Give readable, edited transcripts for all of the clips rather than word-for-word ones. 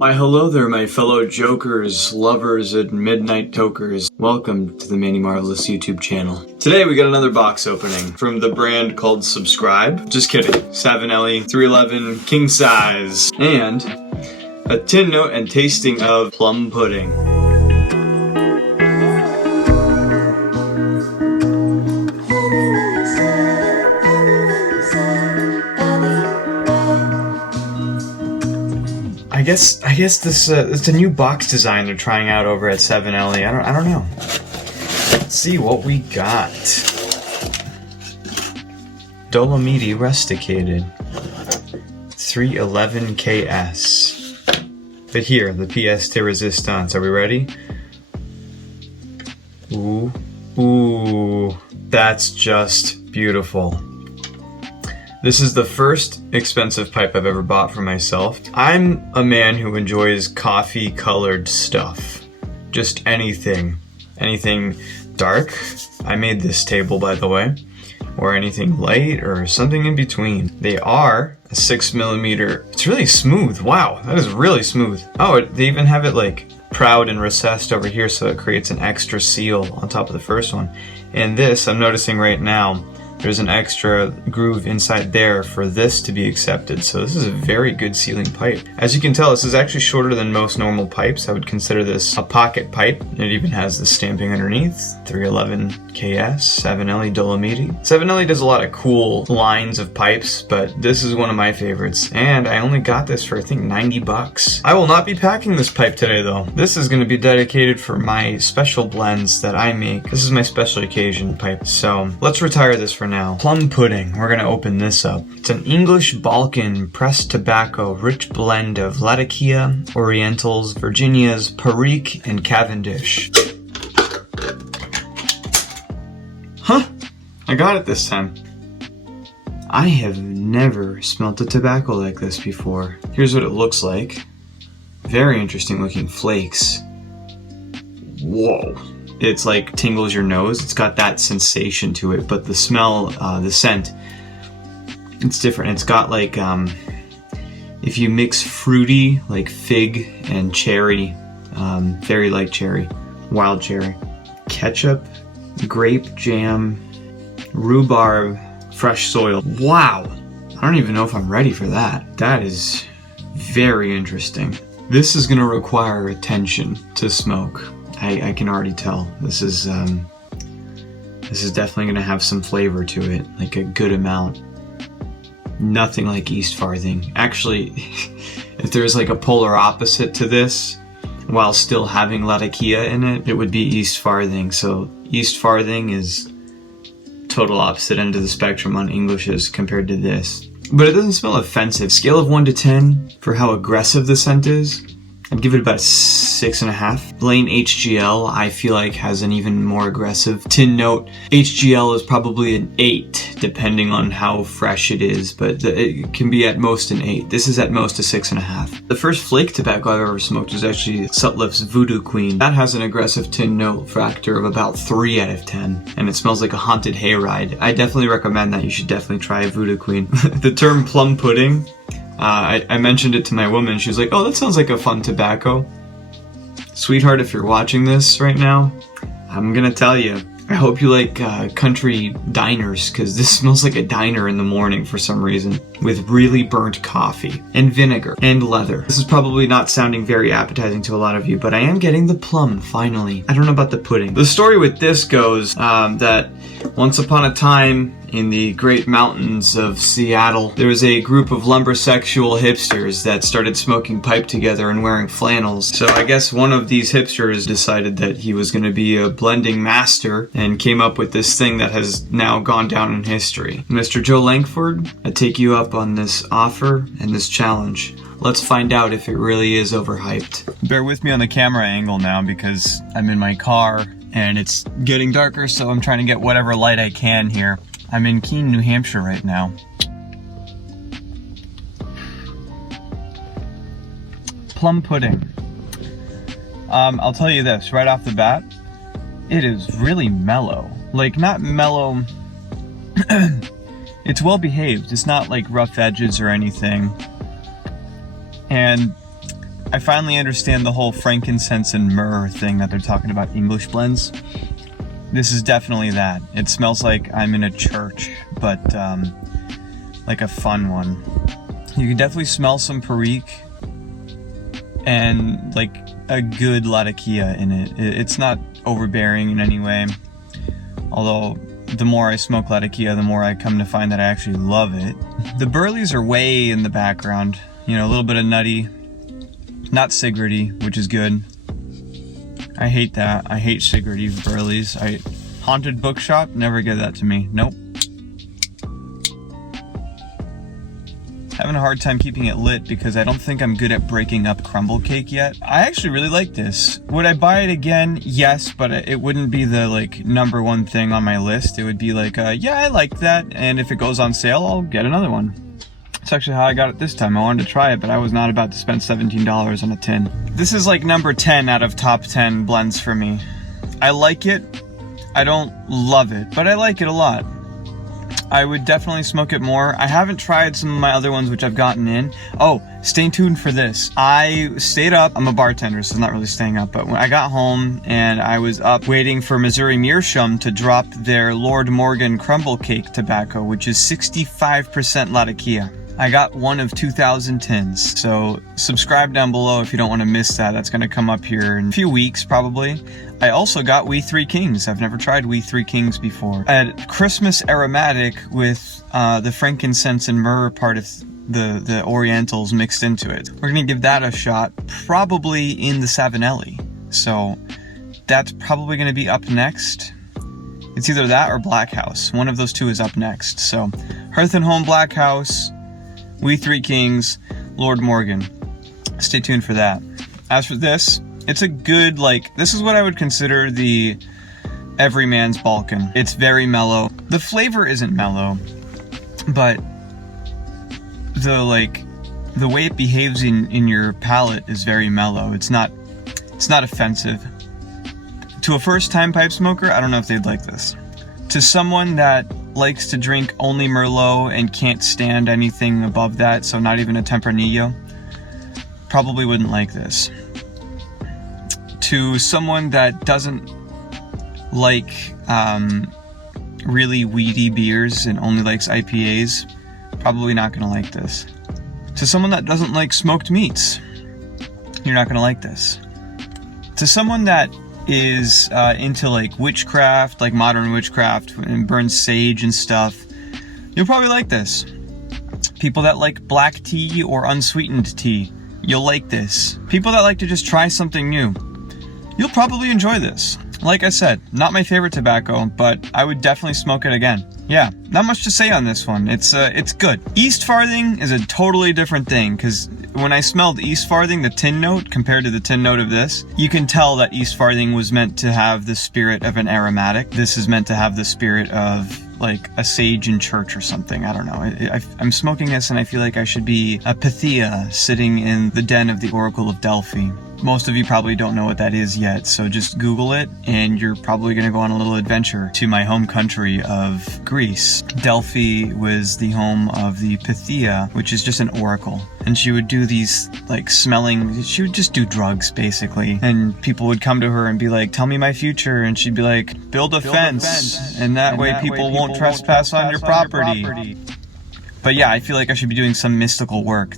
Why hello there, my fellow jokers, lovers, and midnight tokers. Welcome to the Manny Marvelous YouTube channel. Today we got another box opening from the brand called Subscribe. Just kidding. Savinelli 311 king size. And a tin note and tasting of plum pudding. I guess this it's a new box design they're trying out over at SAVINELLI. I don't know. Let's see what we got. Dolomiti rusticated 311 KS. But here, the pièce de résistance. Are we ready? Ooh, that's just beautiful. This is the first expensive pipe I've ever bought for myself. I'm a man who enjoys coffee-colored stuff. Just anything. Anything dark. I made this table, by the way. Or anything light or something in between. They are a 6mm. It's really smooth. Wow, that is really smooth. Oh, they even have it like proud and recessed over here, so it creates an extra seal on top of the first one. And this, I'm noticing right now, there's an extra groove inside there for this to be accepted, so this is a very good sealing pipe. As you can tell, this is actually shorter than most normal pipes. I would consider this a pocket pipe. It even has the stamping underneath, 311 KS, Savinelli Dolomiti. Savinelli does a lot of cool lines of pipes, but this is one of my favorites, and I only got this for I think 90 bucks. I will not be packing this pipe today though. This is going to be dedicated for my special blends that I make. This is my special occasion pipe, so let's retire this for now. Plum pudding. We're gonna open this up. It's an English Balkan pressed tobacco rich blend of Latakia, Orientals, Virginias, Perique, and Cavendish. Huh? I got it this time. I have never smelt a tobacco like this before. Here's what it looks like. Very interesting looking flakes. Whoa. It's like tingles your nose. It's got that sensation to it, but the smell, the scent, it's different. It's got like, if you mix fruity, like fig and cherry, very light cherry, wild cherry, ketchup, grape jam, rhubarb, fresh soil. Wow. I don't even know if I'm ready for that. That is very interesting. This is gonna require attention to smoke. I can already tell. This is definitely gonna have some flavor to it, like a good amount. Nothing like East Farthing. Actually, if there's like a polar opposite to this, while still having Latakia in it, it would be East Farthing. So East Farthing is total opposite end of the spectrum on Englishes compared to this. But it doesn't smell offensive. Scale of 1 to 10 for how aggressive the scent is, I'd give it about a 6.5. Blaine HGL, I feel like, has an even more aggressive tin note. HGL is probably an 8, depending on how fresh it is, but it can be at most an 8. This is at most a 6.5. The first flake tobacco I've ever smoked was actually Sutliff's Voodoo Queen. That has an aggressive tin note factor of about 3 out of 10, and it smells like a haunted hayride. I definitely recommend that. You should definitely try Voodoo Queen. The term plum pudding, I mentioned it to my woman. She was like, oh, that sounds like a fun tobacco. Sweetheart, if you're watching this right now, I'm gonna tell you, I hope you like country diners, because this smells like a diner in the morning for some reason, with really burnt coffee and vinegar and leather. This is probably not sounding very appetizing to a lot of you, but I am getting the plum, finally. I don't know about the pudding. The story with this goes that once upon a time, in the great mountains of Seattle, there was a group of lumbersexual hipsters that started smoking pipe together and wearing flannels. So I guess one of these hipsters decided that he was going to be a blending master and came up with this thing that has now gone down in history. Mr. Joe Langford, I take you up on this offer and this challenge. Let's find out if it really is overhyped. Bear with me on the camera angle now because I'm in my car and it's getting darker, so I'm trying to get whatever light I can here. I'm in Keene, New Hampshire right now. Plum pudding. I'll tell you this right off the bat, it is really mellow. Like, not mellow, it's well behaved. It's not like rough edges or anything. And I finally understand the whole frankincense and myrrh thing that they're talking about English blends. This is definitely that. It smells like I'm in a church, but like a fun one. You can definitely smell some Perique and like a good Latakia in it. It's not overbearing in any way. Although the more I smoke Latakia, the more I come to find that I actually love it. The burleys are way in the background. You know, a little bit of nutty, not cigaretty, which is good. I hate that. I hate cigaretty burleys. Haunted bookshop, never give that to me. Nope. Having a hard time keeping it lit because I don't think I'm good at breaking up crumble cake yet. I actually really like this. Would I buy it again? Yes, but it wouldn't be the like number one thing on my list. It would be like, yeah, I like that, and if it goes on sale, I'll get another one. That's actually how I got it this time. I wanted to try it, but I was not about to spend $17 on a tin. This is like number 10 out of top 10 blends for me. I like it. I don't love it, but I like it a lot. I would definitely smoke it more. I haven't tried some of my other ones which I've gotten in. Oh, stay tuned for this. I stayed up. I'm a bartender, so it's not really staying up, but when I got home and I was up waiting for Missouri Meerschaum to drop their Lord Morgan crumble cake tobacco, which is 65% Latakia. I got one of 2,000 tins, so subscribe down below if you don't want to miss that. That's going to come up here in a few weeks, probably. I also got We Three Kings. I've never tried We Three Kings before. I had Christmas aromatic with the frankincense and myrrh part of the Orientals mixed into it. We're going to give that a shot, probably in the Savinelli. So that's probably going to be up next. It's either that or Black House. One of those two is up next. So Hearth and Home Black House, We Three Kings, Lord Morgan. Stay tuned for that. As for this, it's a good, like, this is what I would consider the everyman's Balkan. It's very mellow. The flavor isn't mellow, but the way it behaves in your palate is very mellow. It's not offensive. To a first-time pipe smoker, I don't know if they'd like this. To someone that likes to drink only Merlot and can't stand anything above that, so not even a Tempranillo, probably wouldn't like this. To someone that doesn't like really weedy beers and only likes IPAs, probably not going to like this. To someone that doesn't like smoked meats, you're not going to like this. To someone that is into like witchcraft, like modern witchcraft, and burns sage and stuff, you'll probably like this. People that like black tea or unsweetened tea, you'll like this. People that like to just try something new, you'll probably enjoy this. Like I said, not my favorite tobacco, but I would definitely smoke it again. Yeah, not much to say on this one. It's good. East Farthing is a totally different thing, because when I smelled East Farthing, the tin note, compared to the tin note of this, you can tell that East Farthing was meant to have the spirit of an aromatic. This is meant to have the spirit of like a sage in church or something. I don't know. I'm smoking this and I feel like I should be a Pythia sitting in the den of the Oracle of Delphi. Most of you probably don't know what that is yet, so just Google it and you're probably going to go on a little adventure to my home country of Greece. Delphi was the home of the Pythia, which is just an oracle. And she would do these, like, she would just do drugs, basically. And people would come to her and be like, tell me my future. And she'd be like, build a fence. And that way people won't trespass on your property. But yeah, I feel like I should be doing some mystical work.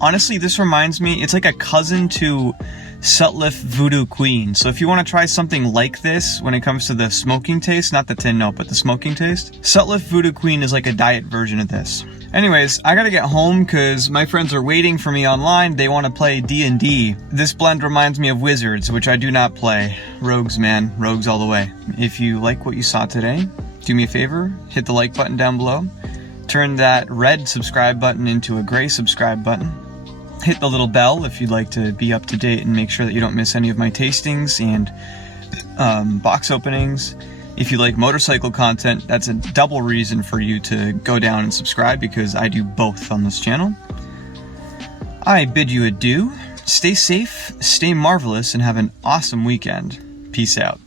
Honestly, this reminds me, it's like a cousin to Sutliff Voodoo Queen. So if you want to try something like this when it comes to the smoking taste, not the tin note, but the smoking taste, Sutliff Voodoo Queen is like a diet version of this. Anyways, I gotta get home because my friends are waiting for me online. They want to play D&D. This blend reminds me of Wizards, which I do not play. Rogues, man. Rogues all the way. If you like what you saw today, do me a favor, hit the like button down below. Turn that red subscribe button into a gray subscribe button. Hit the little bell if you'd like to be up to date and make sure that you don't miss any of my tastings and box openings. If you like motorcycle content, that's a double reason for you to go down and subscribe because I do both on this channel. I bid you adieu. Stay safe, stay marvelous, and have an awesome weekend. Peace out.